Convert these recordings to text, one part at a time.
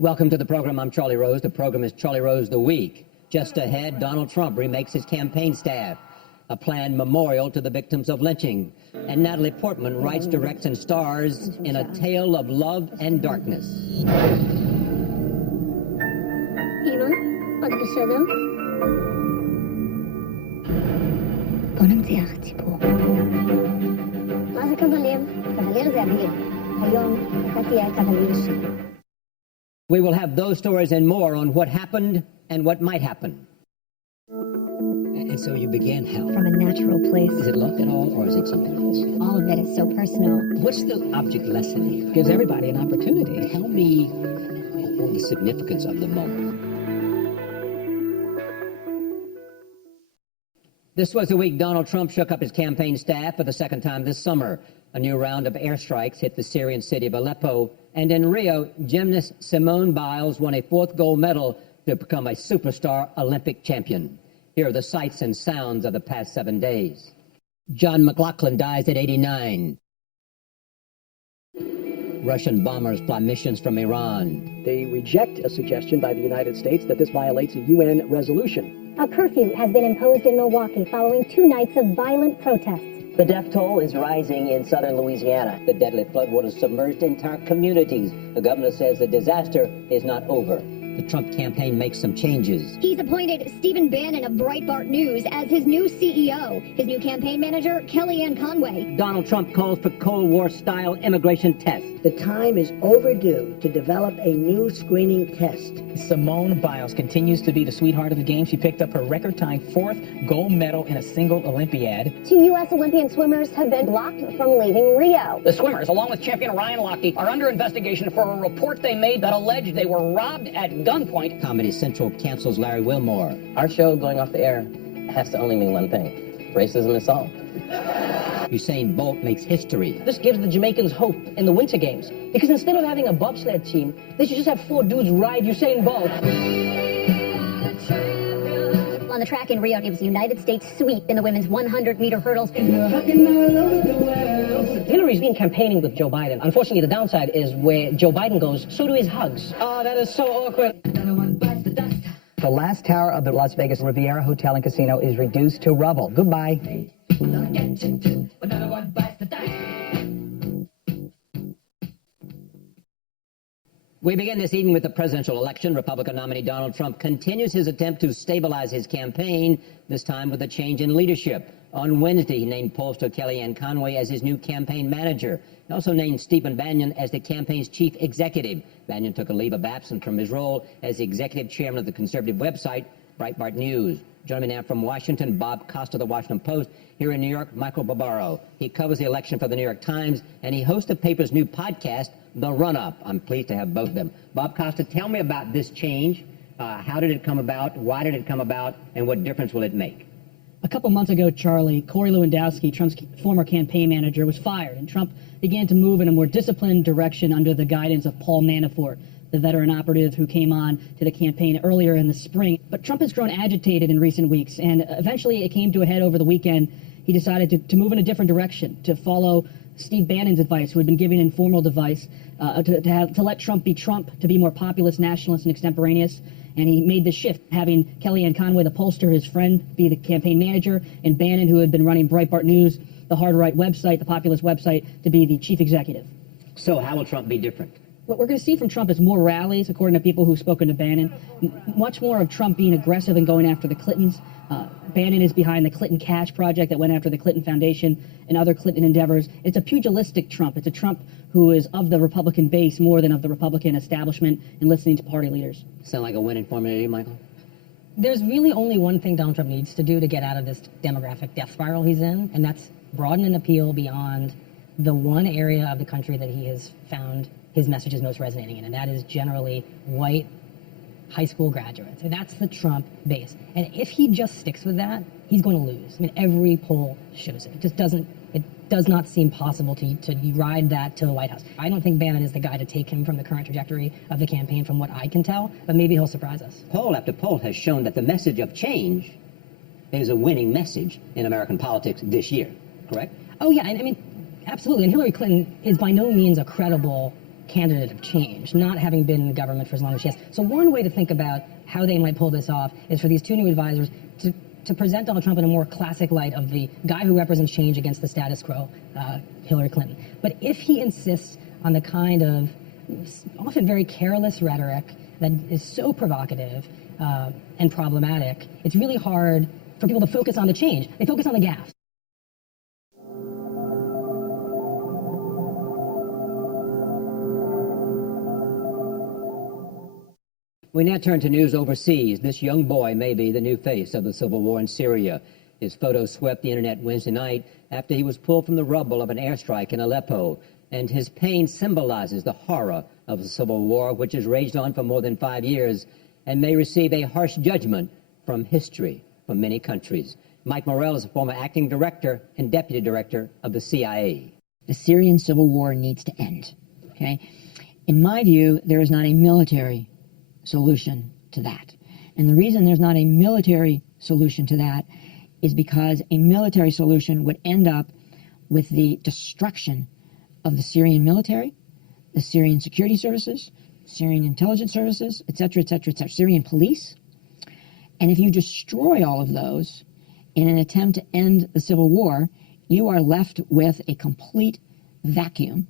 Welcome to the program. I'm Charlie Rose. The program is Charlie Rose the Week. Just ahead, Donald Trump remakes his campaign staff. A planned memorial to the victims of lynching. And Natalie Portman writes, directs, and stars in a tale of love and darkness. אמא, את בסדר? בוא נמציח ציפור. מה זה קבליר? קבליר זה אביר. היום אתה תהיה הקבליר שלי. We will have those stories and more on what happened and what might happen. And so you began how? From a natural place. Is it love at all, or is it something else? All of it is so personal. What's the object lesson here? Gives everybody an opportunity. Tell me the significance of the moment. This was the week Donald Trump shook up his campaign staff for the second time this summer. A new round of airstrikes hit the Syrian city of Aleppo. And in Rio, gymnast Simone Biles won a fourth gold medal to become a superstar Olympic champion. Here are the sights and sounds of the past 7 days. John McLaughlin dies at 89. Russian bombers fly missions from Iran. They reject a suggestion by the United States that this violates a UN resolution. A curfew has been imposed in Milwaukee following 2 nights of violent protests. The death toll is rising in southern Louisiana. The deadly floodwaters submerged entire communities. The governor says the disaster is not over. The Trump campaign makes some changes. He's appointed Stephen Bannon of Breitbart News as his new CEO. His new campaign manager, Kellyanne Conway. Donald Trump calls for Cold War-style immigration tests. The time is overdue to develop a new screening test. Simone Biles continues to be the sweetheart of the game. She picked up her record-tying 4th gold medal in a single Olympiad. 2 U.S. Olympian swimmers have been blocked from leaving Rio. The swimmers, along with champion Ryan Lochte, are under investigation for a report they made that alleged they were robbed at gunpoint. Comedy Central cancels Larry Wilmore. Our show going off the air has to only mean one thing. Racism is solved. Usain Bolt makes history. This gives the Jamaicans hope in the Winter Games, because instead of having a bobsled team, they should just have 4 dudes ride Usain Bolt. On the track in Rio, it was the United States sweep in the women's 100-meter hurdles. Hillary's been campaigning with Joe Biden. Unfortunately, the downside is where Joe Biden goes, so do his hugs. Oh, that is so awkward. The last tower of the Las Vegas Riviera Hotel and Casino is reduced to rubble. Goodbye. We begin this evening with the presidential election. Republican nominee Donald Trump continues his attempt to stabilize his campaign, this time with a change in leadership. On Wednesday, he named pollster Kellyanne Conway as his new campaign manager. He also named Stephen Bannon as the campaign's chief executive. Bannon took a leave of absence from his role as the executive chairman of the conservative website, Breitbart News. Joining me now from Washington, Bob Costa of the Washington Post. Here in New York, Michael Barbaro. He covers the election for the New York Times, and he hosts the paper's new podcast, The Run-Up. I'm pleased to have both of them. Bob Costa, tell me about this change. How did it come about? Why did it come about? And what difference will it make? A couple months ago, Charlie, Corey Lewandowski, Trump's former campaign manager, was fired, and Trump began to move in a more disciplined direction under the guidance of Paul Manafort, the veteran operative who came on to the campaign earlier in the spring. But Trump has grown agitated in recent weeks, and eventually it came to a head over the weekend. He decided to move in a different direction, to follow Steve Bannon's advice, who had been giving informal advice to let Trump be Trump, to be more populist, nationalist, and extemporaneous. And he made the shift, having Kellyanne Conway, the pollster, his friend, be the campaign manager, and Bannon, who had been running Breitbart News, the hard-right website, the populist website, to be the chief executive. So how will Trump be different? What we're going to see from Trump is more rallies, according to people who've spoken to Bannon, much more of Trump being aggressive and going after the Clintons. Bannon is behind the Clinton Cash Project that went after the Clinton Foundation and other Clinton endeavors. It's a pugilistic Trump. It's a Trump who is of the Republican base more than of the Republican establishment and listening to party leaders. Sound like a winning formula to you, Michael? There's really only one thing Donald Trump needs to do to get out of this demographic death spiral he's in, and that's broaden an appeal beyond the one area of the country that he has found his message is most resonating in, and that is generally white high school graduates. And that's the Trump base. And if he just sticks with that, he's going to lose. I mean, every poll shows it. It does not seem possible to ride that to the White House. I don't think Bannon is the guy to take him from the current trajectory of the campaign from what I can tell, but maybe he'll surprise us. Poll after poll has shown that the message of change is a winning message in American politics this year, correct? Oh, yeah, and I mean, absolutely. And Hillary Clinton is by no means a credible candidate of change, not having been in the government for as long as she has. So one way to think about how they might pull this off is for these two new advisors to present Donald Trump in a more classic light of the guy who represents change against the status quo, Hillary Clinton. But if he insists on the kind of often very careless rhetoric that is so provocative and problematic, it's really hard for people to focus on the change. They focus on the gaffes. We now turn to news overseas. This young boy may be the new face of the civil war in Syria. His photo swept the internet Wednesday night after he was pulled from the rubble of an airstrike in Aleppo. And his pain symbolizes the horror of the civil war, which has raged on for more than 5 years and may receive a harsh judgment from history from many countries. Mike Morrell is a former acting director and deputy director of the CIA. The Syrian civil war needs to end. Okay? In my view, there is not a military solution to that. And the reason there's not a military solution to that is because a military solution would end up with the destruction of the Syrian military, the Syrian security services, Syrian intelligence services, et cetera, Syrian police. And if you destroy all of those in an attempt to end the civil war, you are left with a complete vacuum,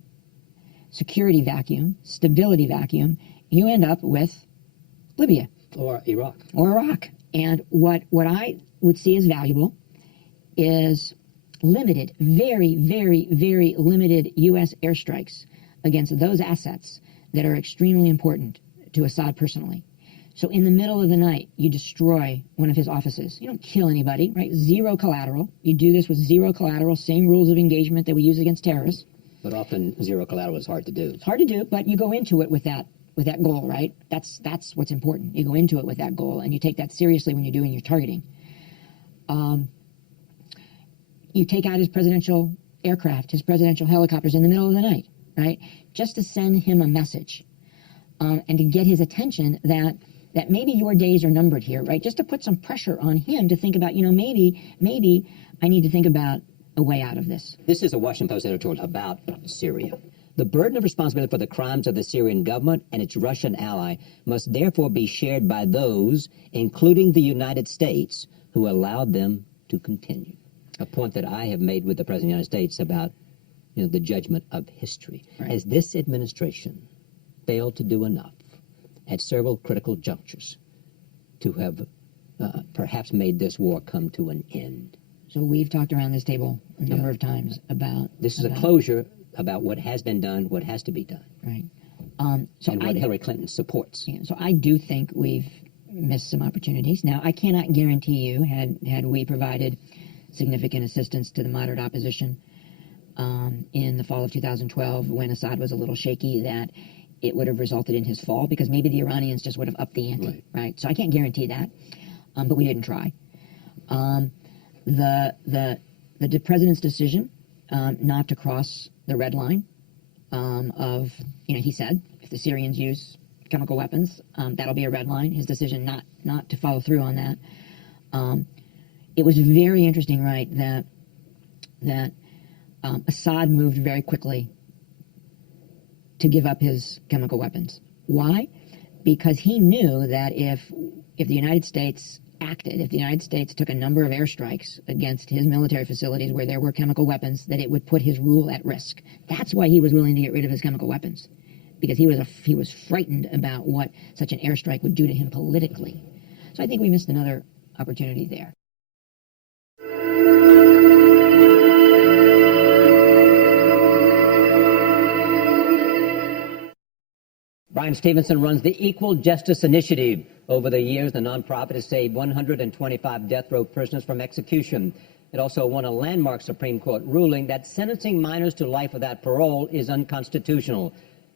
security vacuum, stability vacuum. You end up with Libya. Or Iraq. Or Iraq. And what I would see as valuable is limited, very, very, very limited U.S. airstrikes against those assets that are extremely important to Assad personally. So in the middle of the night, you destroy one of his offices. You don't kill anybody, right? Zero collateral. You do this with zero collateral, same rules of engagement that we use against terrorists. But often zero collateral is hard to do. It's hard to do, but you go into it with that goal, right? That's what's important. You go into it with that goal, and you take that seriously when you're doing your targeting. You take out his presidential aircraft, his presidential helicopters in the middle of the night, right? Just to send him a message and to get his attention that maybe your days are numbered here, right? Just to put some pressure on him to think about, maybe I need to think about a way out of this. This is a Washington Post editorial about Syria. The burden of responsibility for the crimes of the Syrian government and its Russian ally must therefore be shared by those, including the United States, who allowed them to continue. A point that I have made with the President of the United States about the judgment of history. Right. Has this administration failed to do enough at several critical junctures to have perhaps made this war come to an end? So we've talked around this table a number of times about... This is a closure about what has been done, what has to be done. Right. And what Hillary Clinton supports. Yeah, so I do think we've missed some opportunities. Now, I cannot guarantee you, had we provided significant assistance to the moderate opposition in the fall of 2012 when Assad was a little shaky, that it would have resulted in his fall, because maybe the Iranians just would have upped the ante, right? So I can't guarantee that, but we didn't try. The president's decision not to cross the red line of, he said, if the Syrians use chemical weapons, that'll be a red line. His decision not to follow through on that. It was very interesting, right, that Assad moved very quickly to give up his chemical weapons. Why? Because he knew that if the United States acted, if the United States took a number of airstrikes against his military facilities where there were chemical weapons, that it would put his rule at risk. That's why he was willing to get rid of his chemical weapons, because he was frightened about what such an airstrike would do to him politically. So I think we missed another opportunity there. Brian Stevenson runs the Equal Justice Initiative. Over the years, the nonprofit has saved 125 death row prisoners from execution. It also won a landmark Supreme Court ruling that sentencing minors to life without parole is unconstitutional.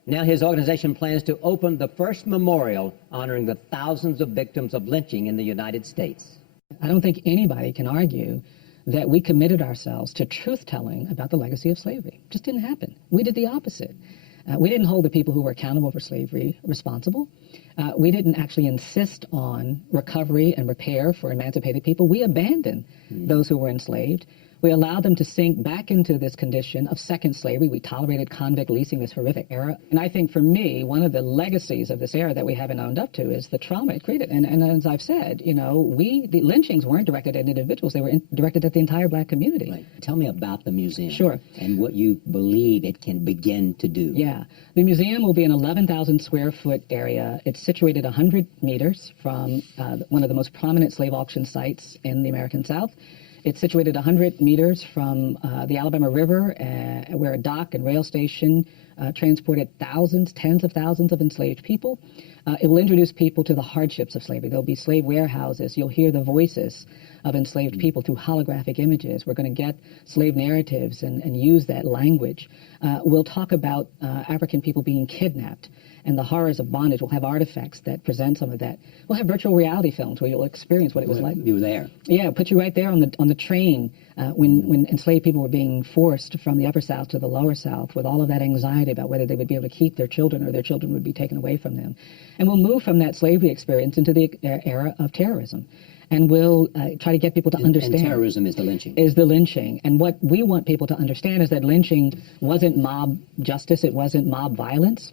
Now his organization plans to open the first memorial honoring the thousands of victims of lynching in the United States. I don't think anybody can argue that we committed ourselves to truth-telling about the legacy of slavery. It just didn't happen. We did the opposite. We didn't hold the people who were accountable for slavery responsible. We didn't actually insist on recovery and repair for emancipated people. We abandoned those who were enslaved. We allowed them to sink back into this condition of second slavery. We tolerated convict leasing, this horrific era. And I think for me, one of the legacies of this era that we haven't owned up to is the trauma it created. And as I've said, you know, the lynchings weren't directed at individuals. They were directed at the entire black community. Right. Tell me about the museum. Sure. And what you believe it can begin to do. Yeah. The museum will be an 11,000 square foot area. It's situated 100 meters from one of the most prominent slave auction sites in the American South. It's situated 100 meters from the Alabama River, where a dock and rail station transported thousands, tens of thousands of enslaved people. It will introduce people to the hardships of slavery. There'll be slave warehouses. You'll hear the voices of enslaved people through holographic images. We're going to get slave narratives and use that language. We'll talk about African people being kidnapped and the horrors of bondage. We'll have artifacts that present some of that. We'll have virtual reality films where you'll experience what it was like. You were there. Yeah, put you right there on the train when enslaved people were being forced from the upper South to the lower South with all of that anxiety about whether they would be able to keep their children or their children would be taken away from them. And we'll move from that slavery experience into the era of terrorism. And we'll try to get people to understand. And terrorism is the lynching. Is the lynching. And what we want people to understand is that lynching wasn't mob justice. It wasn't mob violence.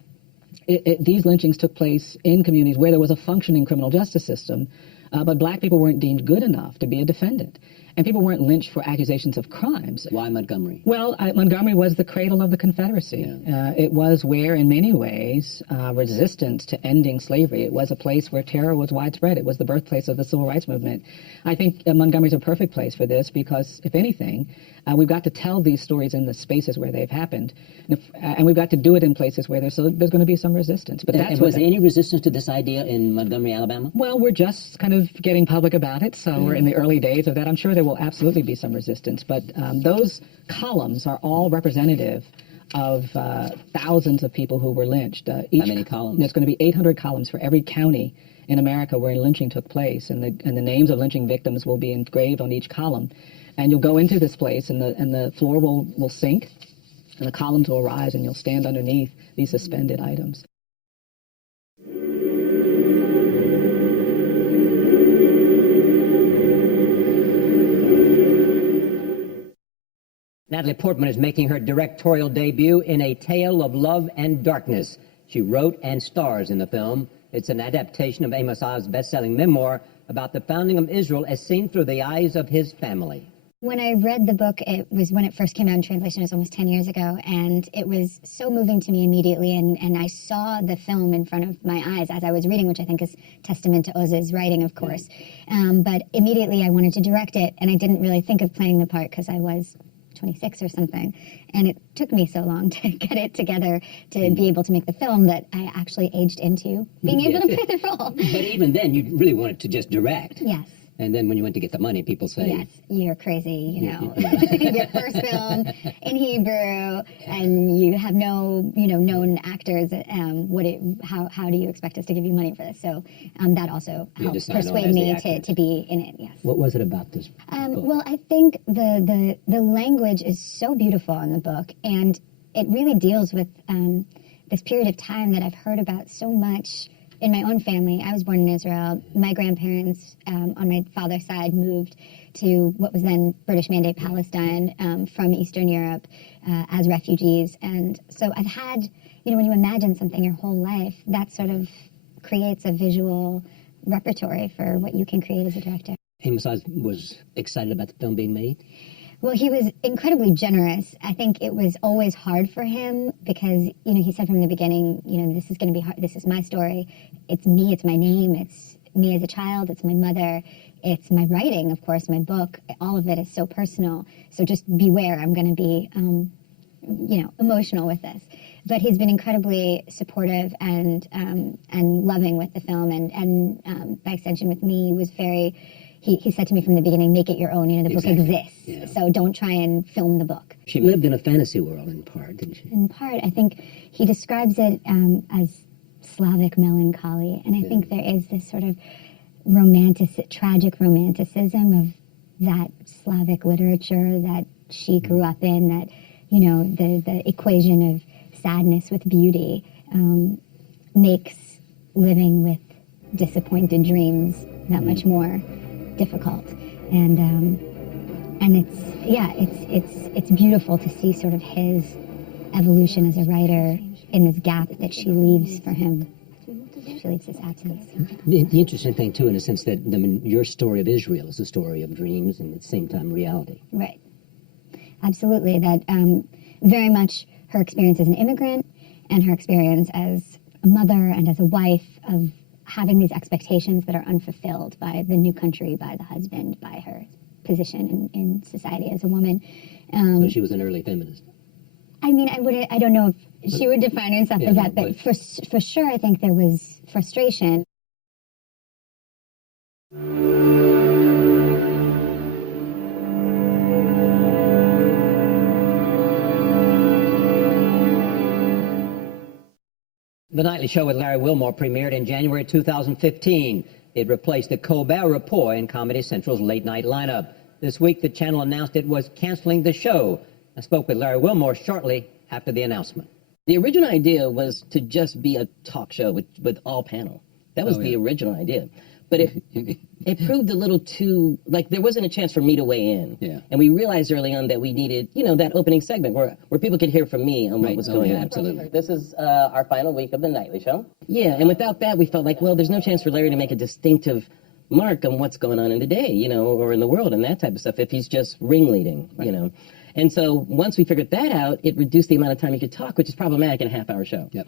These lynchings took place in communities where there was a functioning criminal justice system, but black people weren't deemed good enough to be a defendant. And people weren't lynched for accusations of crimes. Why Montgomery? Well, Montgomery was the cradle of the Confederacy. Yeah. It was where, in many ways, resistance to ending slavery. It was a place where terror was widespread. It was the birthplace of the Civil Rights Movement. I think Montgomery's a perfect place for this because, if anything, we've got to tell these stories in the spaces where they've happened. And we've got to do it in places where there's going to be some resistance. But that's and was there any resistance to this idea in Montgomery, Alabama? Well, we're just kind of getting public about it, so we're in the early days of that. I'm sure there will absolutely be some resistance, but those columns are all representative of thousands of people who were lynched. How many columns? There's going to be 800 columns for every county in America where lynching took place, and the names of lynching victims will be engraved on each column. And you'll go into this place, and the floor will sink, and the columns will rise, and you'll stand underneath these suspended items. Natalie Portman is making her directorial debut in A Tale of Love and Darkness. She wrote and stars in the film. It's an adaptation of Amos Oz' best-selling memoir about the founding of Israel as seen through the eyes of his family. When I read the book, it was when it first came out in translation. It was almost 10 years ago, and it was so moving to me immediately, and I saw the film in front of my eyes as I was reading, which I think is testament to Oz's writing, of course. But immediately I wanted to direct it, and I didn't really think of playing the part because I was 26 or something, and it took me so long to get it together to be able to make the film that I actually aged into being able to play the role. But even then, you really wanted to just direct. Yes. And then when you went to get the money, people say... Yes, you're crazy, you know. Your first film in Hebrew, and you have no, known actors. How do you expect us to give you money for this? So that also helped persuade me to be in it, yes. What was it about this book? Well, I think the language is so beautiful in the book, and it really deals with this period of time that I've heard about so much in my own family. I was born in Israel. My grandparents on my father's side moved to what was then British Mandate Palestine from Eastern Europe as refugees. And so I've had, when you imagine something your whole life, that sort of creates a visual repertoire for what you can create as a director. Amos Oz was excited about the film being made? Well, he was incredibly generous. I think it was always hard for him because, he said from the beginning, this is going to be hard. This is my story. It's me. It's my name. It's me as a child. It's my mother. It's my writing, of course, my book. All of it is so personal. So just beware. I'm going to be, emotional with this. But he's been incredibly supportive and loving with the film, and by extension with me, was very. He said to me from the beginning, make it your own. The book exists, so don't try and film the book. She lived in a fantasy world in part, didn't she? In part. I think he describes it as Slavic melancholy, and I think there is this sort of tragic romanticism of that Slavic literature that she grew up in, that, the equation of sadness with beauty makes living with disappointed dreams that much more difficult. And And it's beautiful to see sort of his evolution as a writer in this gap that she leaves for him. She leaves this absence. The interesting thing, too, in a sense that your story of Israel is a story of dreams and at the same time reality. Right. Absolutely. That very much her experience as an immigrant and her experience as a mother and as a wife of having these expectations that are unfulfilled by the new country, by the husband, by her position in society as a woman. So she was an early feminist. I mean, I don't know if she would define herself as that, but for sure I think there was frustration. The Nightly Show with Larry Wilmore premiered in January 2015. It replaced the Colbert Report in Comedy Central's late-night lineup. This week, the channel announced it was canceling the show. I spoke with Larry Wilmore shortly after the announcement. The original idea was to just be a talk show with all panel. That was the original idea. But it proved a little too, like, there wasn't a chance for me to weigh in. Yeah. And we realized early on that we needed, that opening segment where people could hear from me on what was going on. Absolutely. This is our final week of the Nightly Show. Yeah, and without that, we felt like, well, there's no chance for Larry to make a distinctive mark on what's going on in the day, or in the world and that type of stuff if he's just ringleading, And so once we figured that out, it reduced the amount of time he could talk, which is problematic in a half-hour show. Yep.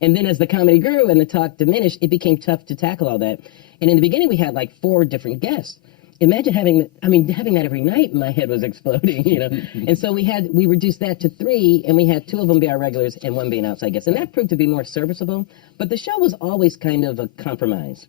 And then as the comedy grew and the talk diminished, it became tough to tackle all that. And in the beginning, we had like 4 different guests. Imagine having that every night, my head was exploding, And so we reduced that to 3, and we had 2 of them be our regulars and 1 be an outside guest. And that proved to be more serviceable. But the show was always kind of a compromise,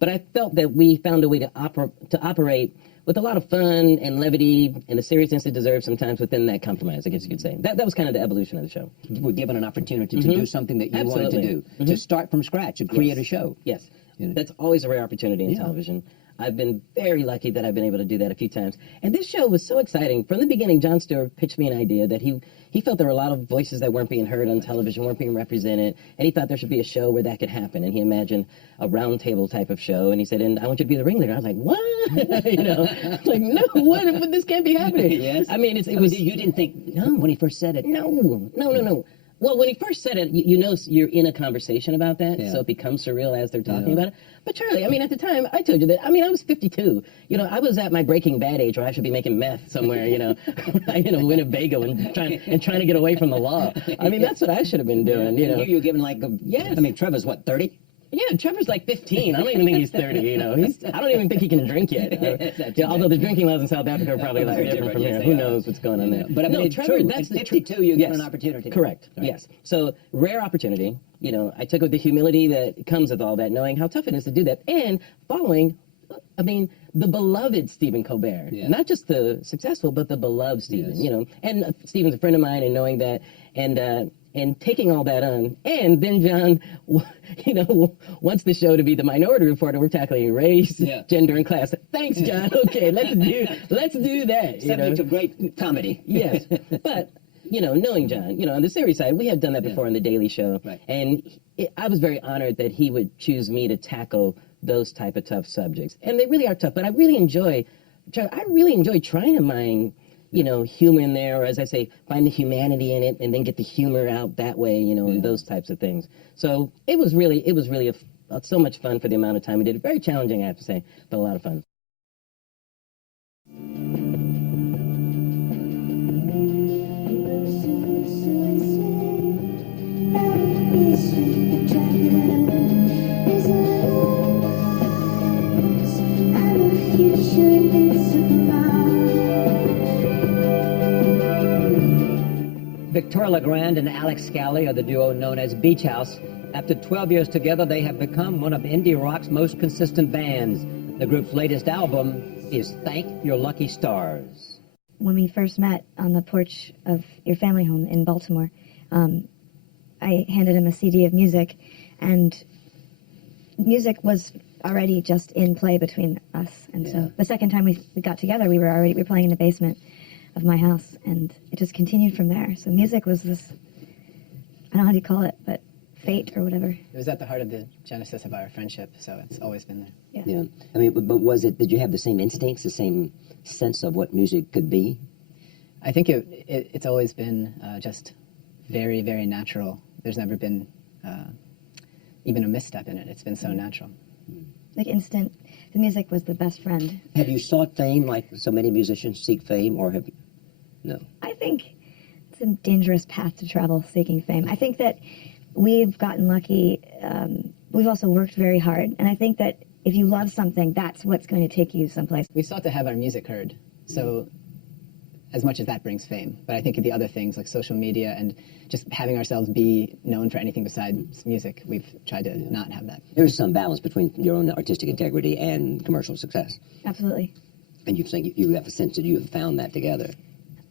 But I felt that we found a way to operate with a lot of fun and levity and the seriousness it deserves sometimes within that compromise, I guess you could say. That was kind of the evolution of the show. You were given an opportunity to do something that you wanted to do, to start from scratch, to create a show. Yes. That's always a rare opportunity in television. I've been very lucky that I've been able to do that a few times. And this show was so exciting. From the beginning, Jon Stewart pitched me an idea that he felt there were a lot of voices that weren't being heard on television, weren't being represented, and he thought there should be a show where that could happen. And he imagined a round table type of show, and he said, and I want you to be the ringleader. I was like, what? I was like, no, what? But this can't be happening. Yes. I mean, it was... You didn't think, no, when he first said it? No. Well, when he first said it, you're in a conversation about that, so it becomes surreal as they're talking about it. But Charlie, at the time, I told you that, I was 52. I was at my Breaking Bad age where I should be making meth somewhere, Winnebago and trying to get away from the law. That's what I should have been doing, You're given Yes. Trevor's what, 30? Yeah, Trevor's like 15. I don't even think he's 30, I don't even think he can drink yet. Although the drinking laws in South Africa are probably different from here. Who knows what's going on there. But no, Trevor, that's the 52, you get an opportunity. Correct, yes. So, rare opportunity. I took it with the humility that comes with all that, knowing how tough it is to do that, and following, the beloved Stephen Colbert. Yeah. Not just the successful, but the beloved Stephen, And Stephen's a friend of mine, and knowing that, and taking all that on, and then John, wants the show to be the Minority Reporter. We're tackling race, gender, and class. Thanks, John. Okay, let's do that. Subject of great comedy. Yes, but knowing John, on the serious side, we have done that before on the Daily Show, and I was very honored that he would choose me to tackle those type of tough subjects, and they really are tough. But I really enjoy trying to mine. Humor in there, or as I say, find the humanity in it, and then get the humor out that way, and those types of things. So it was really so much fun for the amount of time we did it. Very challenging, I have to say, but a lot of fun. Victoria LeGrand and Alex Scally are the duo known as Beach House. After 12 years together, they have become one of indie rock's most consistent bands. The group's latest album is Thank Your Lucky Stars. When we first met on the porch of your family home in Baltimore, I handed him a CD of music, and music was already just in play between us. And so the second time we got together, we were playing in the basement of my house, and it just continued from there. So music was this, I don't know how you call it, but fate or whatever. It was at the heart of the genesis of our friendship, so it's always been there. Yeah. I mean, but did you have the same instincts, the same sense of what music could be? I think it's always been just very, very natural. There's never been even a misstep in it. It's been so natural. Like instant, the music was the best friend. Have you sought fame like so many musicians seek fame, or have you? No. I think it's a dangerous path to travel seeking fame. I think that we've gotten lucky. We've also worked very hard. And I think that if you love something, that's what's going to take you someplace. We sought to have our music heard. So as much as that brings fame. But I think the other things like social media and just having ourselves be known for anything besides music, we've tried to not have that. There's some balance between your own artistic integrity and commercial success. Absolutely. And you have a sense that you have found that together.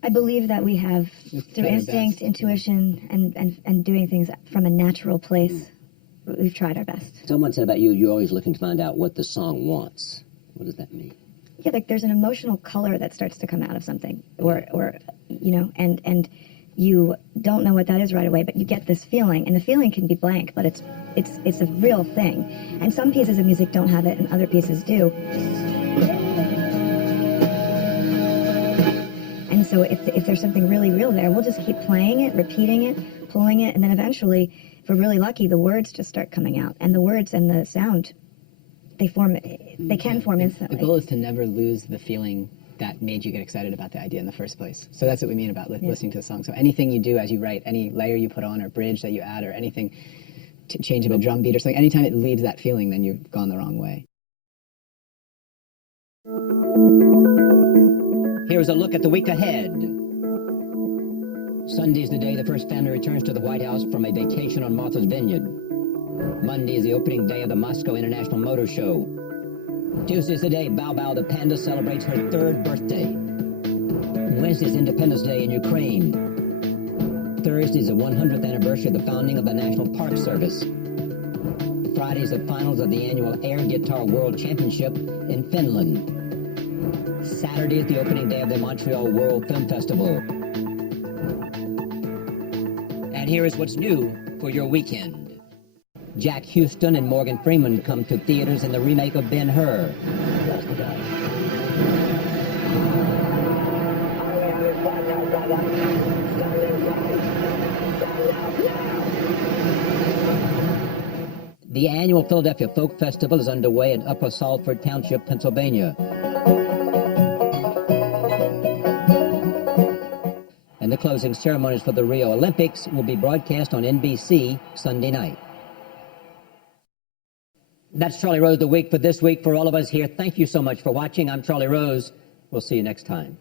I believe that we have, through instinct, intuition, and doing things from a natural place, we've tried our best. Someone said about you, you're always looking to find out what the song wants. What does that mean? Yeah, like there's an emotional color that starts to come out of something, or you know, and you don't know what that is right away, but you get this feeling, and the feeling can be blank, but it's a real thing. And some pieces of music don't have it, and other pieces do. And so if there's something really real there, we'll just keep playing it, repeating it, pulling it, and then eventually, if we're really lucky, the words just start coming out, and the words and the sound, they can form instantly. The goal is to never lose the feeling that made you get excited about the idea in the first place. So that's what we mean about listening to the song. So anything you do as you write, any layer you put on or bridge that you add or anything, change of a drum beat or something, anytime it leaves that feeling, then you've gone the wrong way. Here's a look at the week ahead. Sunday is the day the first family returns to the White House from a vacation on Martha's Vineyard. Monday is the opening day of the Moscow International Motor Show. Tuesday is the day Bao Bao the panda celebrates her 3rd birthday. Wednesday is Independence Day in Ukraine. Thursday is the 100th anniversary of the founding of the National Park Service. Friday is the finals of the annual Air Guitar World Championship in Finland. Saturday is the opening day of the Montreal World Film Festival. And here is what's new for your weekend. Jack Huston and Morgan Freeman come to theaters in the remake of Ben-Hur. The annual Philadelphia Folk Festival is underway in Upper Salford Township, Pennsylvania. And the closing ceremonies for the Rio Olympics will be broadcast on NBC Sunday night. That's Charlie Rose, the week for this week. For all of us here, thank you so much for watching. I'm Charlie Rose. We'll see you next time.